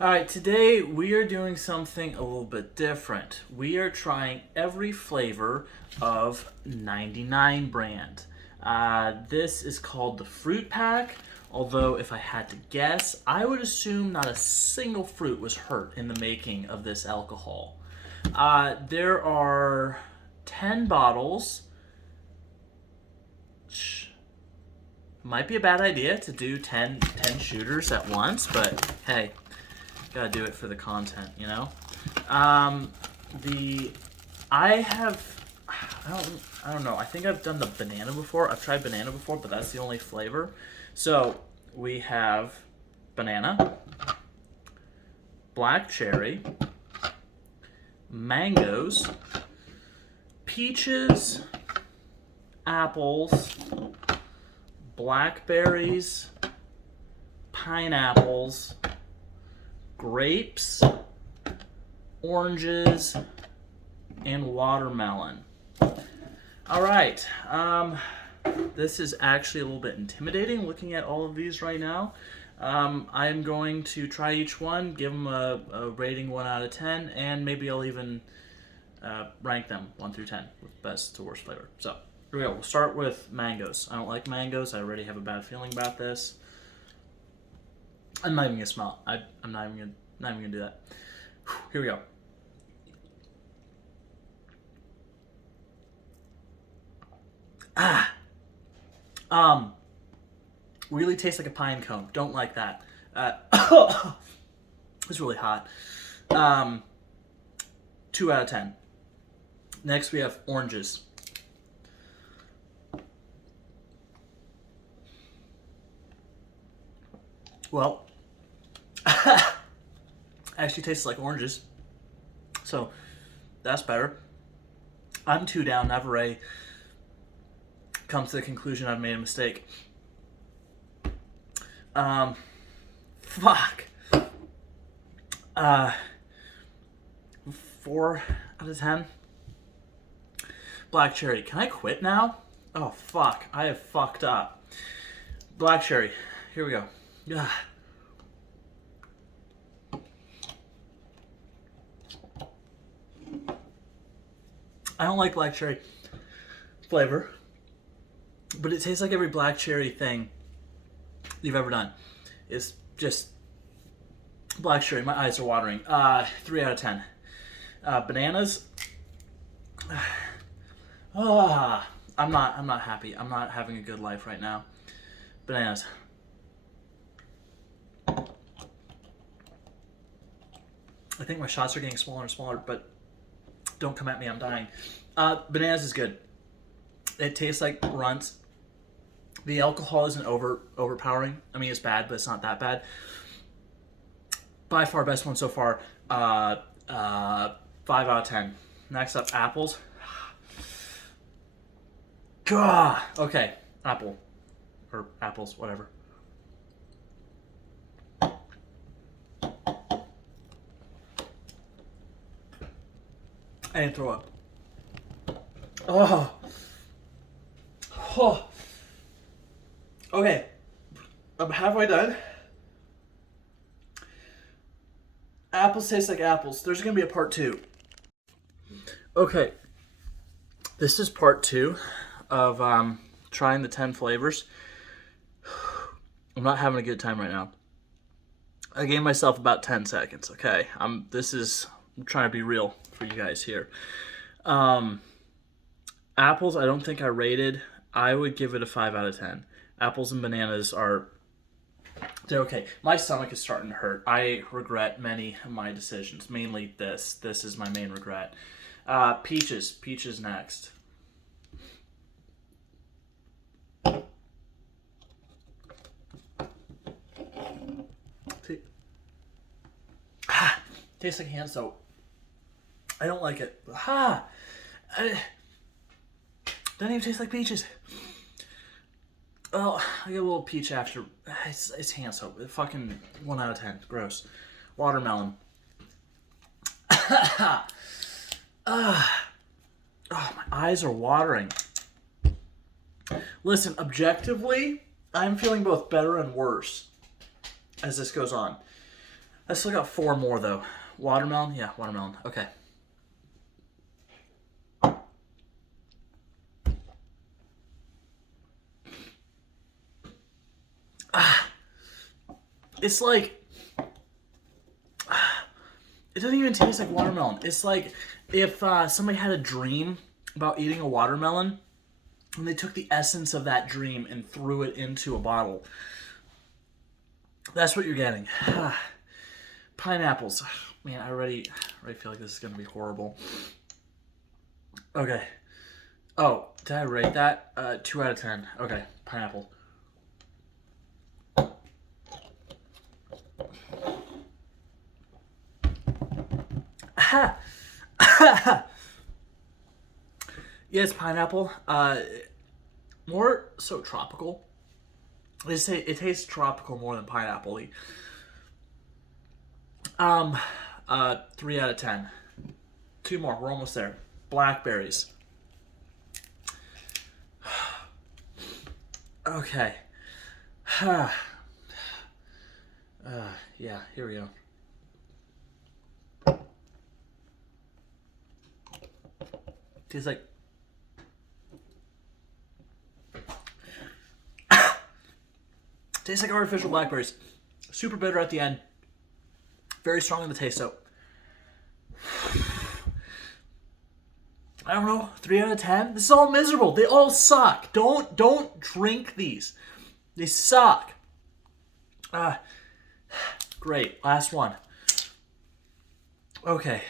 All right, today we are doing something a little bit different. We are trying every flavor of 99 brand. This is called the fruit pack, although if I had to guess, I would assume not a single fruit was hurt in the making of this alcohol. There are 10 bottles. Might be a bad idea to do 10 shooters at once, but hey, gotta do it for the content, you know? I don't know. I think I've done the banana before. I've tried banana before, but that's the only flavor. So we have banana, black cherry, mangoes, peaches, apples, blackberries, pineapples, grapes, oranges, and watermelon. All right. This is actually a little bit intimidating looking at all of these right now. I'm going to try each one, give them a rating 1 out of 10, and maybe I'll even rank them 1 through 10 with best to worst flavor. So here we go. We'll start with mangoes. I don't like mangoes. I already have a bad feeling about this. I'm not even gonna smell it. I'm not even gonna do that. Here we go. Really tastes like a pine cone. Don't like that. It's really hot. 2 out of 10. Next we have oranges. Well, actually tastes like oranges, so that's better. I'm 2 down. Navarre comes to the conclusion I've made a mistake. Fuck. 4 out of 10. Black cherry. Can I quit now? Oh fuck, I have fucked up. Black cherry. Here we go. Yeah. I don't like black cherry flavor, but it tastes like every black cherry thing you've ever done. It's just black cherry. My eyes are watering. 3 out of 10. Bananas. I'm not happy. I'm not having a good life right now. Bananas. I think my shots are getting smaller and smaller, but don't come at me, I'm dying. Bananas is good. It tastes like runts. The alcohol isn't overpowering. I mean, it's bad, but it's not that bad. By far best one so far. 5 out of 10. Next up, apples. Gah! Okay, apple. Or apples, whatever. I didn't throw up. Oh. Okay. I'm halfway done. Apples taste like apples. There's going to be a part 2. Okay. This is part 2 of trying the 10 flavors. I'm not having a good time right now. I gave myself about 10 seconds, okay? I'm trying to be real for you guys here. Apples, I don't think I rated. I would give it a 5 out of 10. Apples and bananas they're okay. My stomach is starting to hurt. I regret many of my decisions, mainly this. This is my main regret. Peaches. Peaches next. Tastes like hand soap. I don't like it. Doesn't even taste like peaches. Well, I get a little peach after. It's hand soap. Fucking 1 out of 10. Gross. Watermelon. Oh, my eyes are watering. Listen, objectively, I'm feeling both better and worse as this goes on. I still got 4 more though. Watermelon? Yeah, watermelon. Okay. It's like, it doesn't even taste like watermelon. It's like if somebody had a dream about eating a watermelon and they took the essence of that dream and threw it into a bottle. That's what you're getting. Pineapples. Man, I already feel like this is going to be horrible. Okay. Oh, did I rate that? 2 out of 10. Okay, pineapple. Yes, pineapple. More so tropical. They say it tastes tropical more than pineapple-y. 3 out of 10. 2 more. We're almost there. Blackberries. Okay. Yeah, here we go. Tastes like artificial blackberries. Super bitter at the end. Very strong in the taste, so I don't know, 3 out of 10. This is all miserable. They all suck. Don't drink these. They suck. Great. Last one. Okay.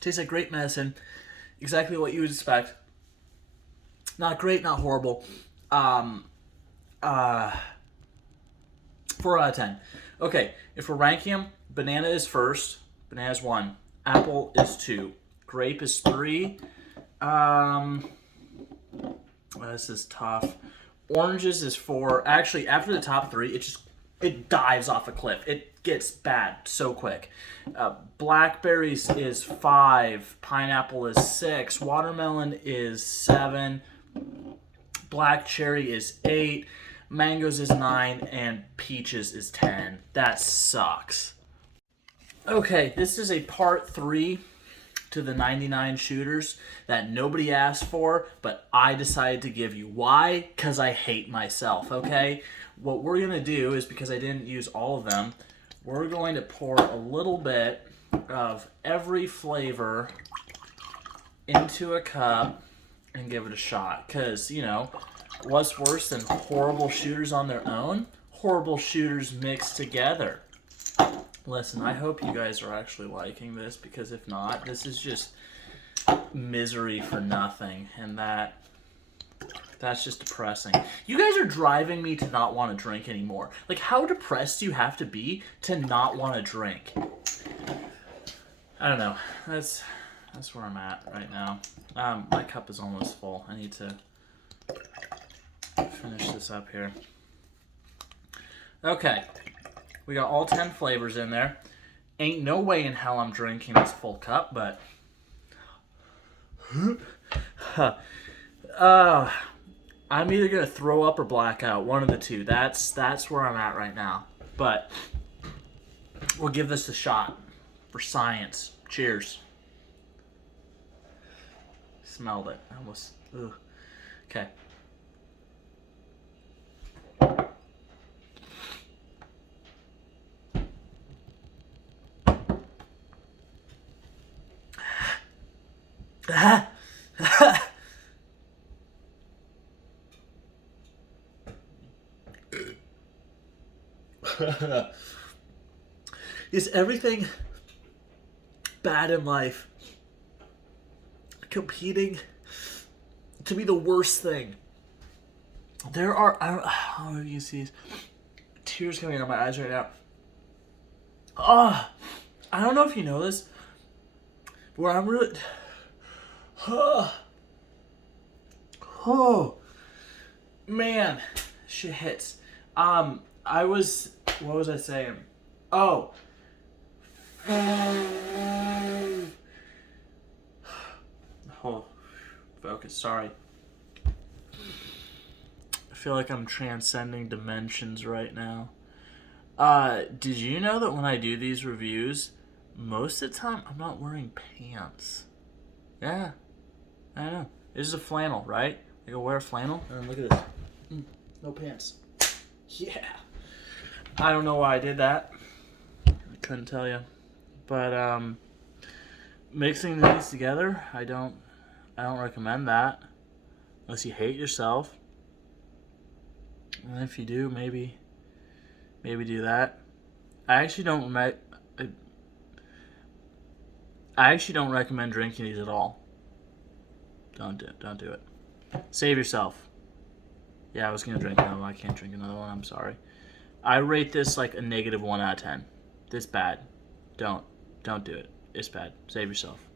Tastes like great medicine. Exactly what you would expect. Not great, not horrible. 4 out of 10. Okay, if we're ranking them, banana is first. Banana's 1. Apple is 2. Grape is 3. This is tough. Oranges is 4. Actually, after the top 3, it dives off a cliff. It gets bad so quick. Blackberries is 5. Pineapple is 6. Watermelon is 7. Black cherry is 8. Mangoes is 9. And peaches is 10. That sucks. Okay, this is a part 3 to the 99 shooters that nobody asked for, but I decided to give you. Why? Because I hate myself, okay? What we're going to do is, because I didn't use all of them, we're going to pour a little bit of every flavor into a cup and give it a shot. Because, you know, what's worse than horrible shooters on their own? Horrible shooters mixed together. Listen, I hope you guys are actually liking this, because if not, this is just misery for nothing, and that's just depressing. You guys are driving me to not want to drink anymore. Like, how depressed do you have to be to not want to drink? I don't know. That's where I'm at right now. My cup is almost full. I need to finish this up here. Okay. We got all 10 flavors in there. Ain't no way in hell I'm drinking this full cup, but I'm either gonna throw up or black out. One of the two. That's where I'm at right now. But we'll give this a shot for science. Cheers. Smelled it. Almost. Ugh. Okay. Is everything bad in life competing to be the worst thing? There are, I don't know if you can see these tears coming out of my eyes right now. I don't know if you know this, but where I'm really, oh man, shit hits. What was I saying? Oh. Oh, focus, sorry. I feel like I'm transcending dimensions right now. Did you know that when I do these reviews, most of the time I'm not wearing pants? Yeah, I know. This is a flannel, right? I go wear a flannel, and look at this. No pants. Yeah. I don't know why I did that. I couldn't tell you. But, mixing these together, I don't recommend that. Unless you hate yourself. And if you do, maybe do that. I actually don't recommend drinking these at all. Don't do it. Save yourself. Yeah, I was gonna drink another one. I can't drink another one. I'm sorry. I rate this like a -1 out of 10. This bad. Don't do it. It's bad. Save yourself.